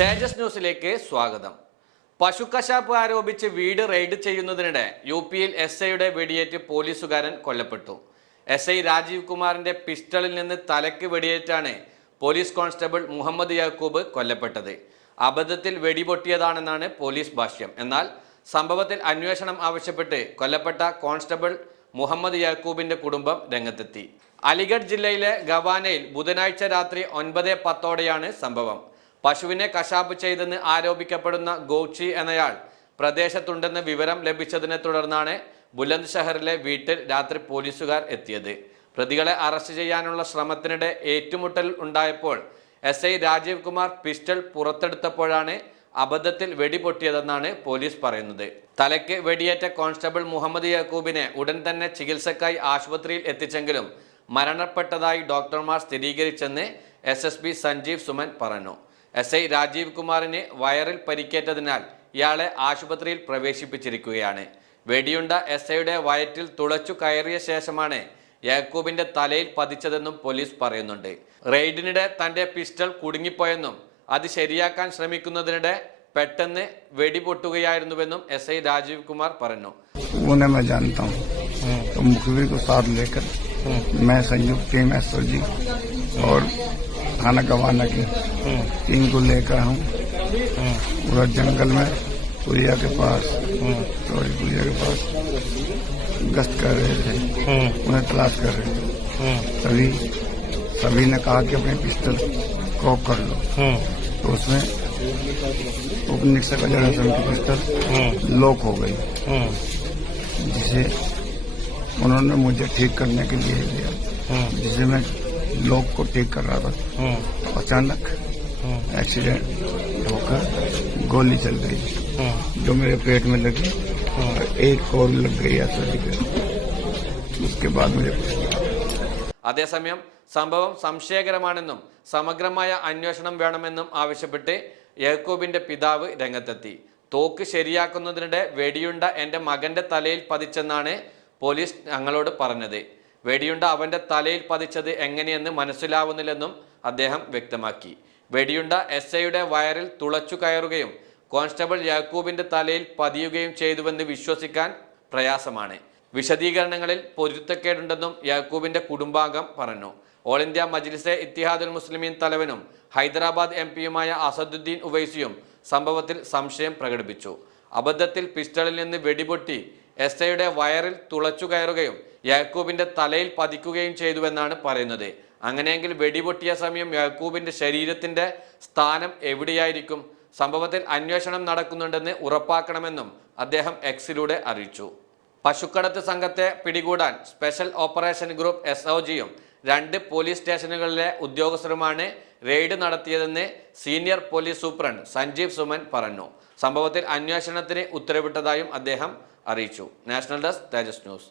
തേജസ് ന്യൂസിലേക്ക് സ്വാഗതം. പശുക്കശാപ്പ് ആരോപിച്ച് വീട് റെയ്ഡ് ചെയ്യുന്നതിനിടെ യു പിയിൽ എസ് ഐയുടെ വെടിയേറ്റ് പോലീസുകാരൻ കൊല്ലപ്പെട്ടു. എസ് ഐ രാജീവ് കുമാറിന്റെ പിസ്റ്റളിൽ നിന്ന് തലയ്ക്ക് വെടിയേറ്റാണ് പോലീസ് കോൺസ്റ്റബിൾ മുഹമ്മദ് യാക്കൂബ് കൊല്ലപ്പെട്ടത്. അബദ്ധത്തിൽ വെടിപൊട്ടിയതാണെന്നാണ് പോലീസ് ഭാഷ്യം. എന്നാൽ സംഭവത്തിൽ അന്വേഷണം ആവശ്യപ്പെട്ട് കൊല്ലപ്പെട്ട കോൺസ്റ്റബിൾ മുഹമ്മദ് യാക്കൂബിന്റെ കുടുംബം രംഗത്തെത്തി. അലിഗഡ് ജില്ലയിലെ ഗവാനയിൽ ബുധനാഴ്ച രാത്രി ഒൻപത് പത്തോടെയാണ് സംഭവം. പശുവിനെ കശാപ്പ് ചെയ്തെന്ന് ആരോപിക്കപ്പെടുന്ന ഗോച്ചി എന്നയാൾ പ്രദേശത്തുണ്ടെന്ന് വിവരം ലഭിച്ചതിനെ തുടർന്നാണ് ബുലന്ദ് ഷഹറിലെ വീട്ടിൽ രാത്രി പോലീസുകാർ എത്തിയത്. പ്രതികളെ അറസ്റ്റ് ചെയ്യാനുള്ള ശ്രമത്തിനിടെ ഏറ്റുമുട്ടൽ ഉണ്ടായപ്പോൾ S I Rajeev Kumar pistol പുറത്തെടുത്തപ്പോഴാണ് അബദ്ധത്തിൽ വെടിപൊട്ടിയതെന്നാണ് പോലീസ് പറയുന്നത്. തലയ്ക്ക് വെടിയേറ്റ കോൺസ്റ്റബിൾ മുഹമ്മദ് യാക്കൂബിനെ ഉടൻ തന്നെ ചികിത്സക്കായി ആശുപത്രിയിൽ എത്തിച്ചെങ്കിലും മരണപ്പെട്ടതായി ഡോക്ടർമാർ സ്ഥിരീകരിച്ചെന്ന് എസ് സഞ്ജീവ് സുമൻ പറഞ്ഞു. എസ് ഐ രാജീവ് കുമാറിന് വയറിൽ പരിക്കേറ്റതിനാൽ ഇയാളെ ആശുപത്രിയിൽ പ്രവേശിപ്പിച്ചിരിക്കുകയാണ് വെടിയുണ്ട എസ് ഐയുടെ വയറ്റിൽ തുളച്ചു കയറിയ ശേഷമാണ് യാക്കൂബിന്റെ തലയിൽ പതിച്ചതെന്നും പോലീസ് പറയുന്നുണ്ട് റെയ്ഡിനിടെ തന്റെ പിസ്റ്റൾ കുടുങ്ങിപ്പോയെന്നും അത് ശരിയാക്കാൻ ശ്രമിക്കുന്നതിനിടെ പെട്ടെന്ന് വെടിപൊട്ടുകയായിരുന്നുവെന്നും എസ് ഐ രാജീവ് കുമാർ പറഞ്ഞു उन्हें मैं जानता हूँ तो मुखबिर को साथ लेकर मैं संयुक्त टीम एस जी और थाना गवाना के टीम को लेकर हूँ पूरा जंगल में पुरिया के पास चौड़ी पुरिया के पास गश्त कर रहे थे। उन्हें तलाश कर रहे थे। तभी सभी ने कहा कि अपने पिस्टल कॉक कर लो। तो उसमें उप निरीक्षक अजय हसन की पिस्टल लॉक हो गई, जिसे उन्होंने मुझे ठीक करने के लिए लिया जिसे मैं लॉक को ठीक कर रहा था तो अचानक एक्सीडेंट होकर गोली चल गई जो मेरे पेट में लगी और एक और लग गई ऐसा उसके बाद मुझे അതേസമയം സംഭവം സംശയകരമാണെന്നും സമഗ്രമായ അന്വേഷണം വേണമെന്നും ആവശ്യപ്പെട്ട് യാക്കൂബിന്റെ പിതാവ് രംഗത്തെത്തി തോക്ക് ശരിയാക്കുന്നതിനിടെ വെടിയുണ്ട എൻ്റെ മകന്റെ തലയിൽ പതിച്ചെന്നാണ് പോലീസ് ഞങ്ങളോട് പറഞ്ഞത് വെടിയുണ്ട അവന്റെ തലയിൽ പതിച്ചത് എങ്ങനെയെന്ന് മനസ്സിലാവുന്നില്ലെന്നും അദ്ദേഹം വ്യക്തമാക്കി. വെടിയുണ്ട എസ് ഐയുടെ വയറിൽ തുളച്ചു കയറുകയും കോൺസ്റ്റബിൾ യാക്കൂബിന്റെ തലയിൽ പതിയുകയും ചെയ്തുവെന്ന് വിശ്വസിക്കാൻ പ്രയാസമാണ്. വിശദീകരണങ്ങളിൽ പൊരുത്തക്കേടുണ്ടെന്നും യാക്കൂബിന്റെ കുടുംബാംഗം പറഞ്ഞു. ഓൾ ഇന്ത്യ മജ്ലിസെ ഇത്തിഹാദുൽ മുസ്ലിമീൻ തലവനും ഹൈദരാബാദ് എം പിയുമായ അസദുദ്ദീൻ ഉവൈസിയും സംഭവത്തിൽ സംശയം പ്രകടിപ്പിച്ചു. അബദ്ധത്തിൽ പിസ്റ്റളിൽ നിന്ന് വെടിപൊട്ടി എസ് ഐയുടെ വയറിൽ തുളച്ചു കയറുകയും യാക്കൂബിന്റെ തലയിൽ പതിക്കുകയും ചെയ്തുവെന്നാണ് പറയുന്നത്. അങ്ങനെയെങ്കിൽ വെടിപൊട്ടിയ സമയം യാക്കൂബിന്റെ ശരീരത്തിന്റെ സ്ഥാനം എവിടെയായിരിക്കും? സംഭവത്തിൽ അന്വേഷണം നടക്കുന്നുണ്ടെന്ന് ഉറപ്പാക്കണമെന്നും അദ്ദേഹം എക്സിലൂടെ അറിയിച്ചു. പശുക്കടത്ത് സംഘത്തെ പിടികൂടാൻ special operation group S O ജിയും രണ്ട് പോലീസ് സ്റ്റേഷനുകളിലെ ഉദ്യോഗസ്ഥരുമാണ് റെയ്ഡ് നടത്തിയതെന്ന് senior police superintendent Sanjeev Suman പറഞ്ഞു. സംഭവത്തിൽ അന്വേഷണത്തിന് ഉത്തരവിട്ടതായും അദ്ദേഹം അറിയിച്ചു. National desk Tejas news.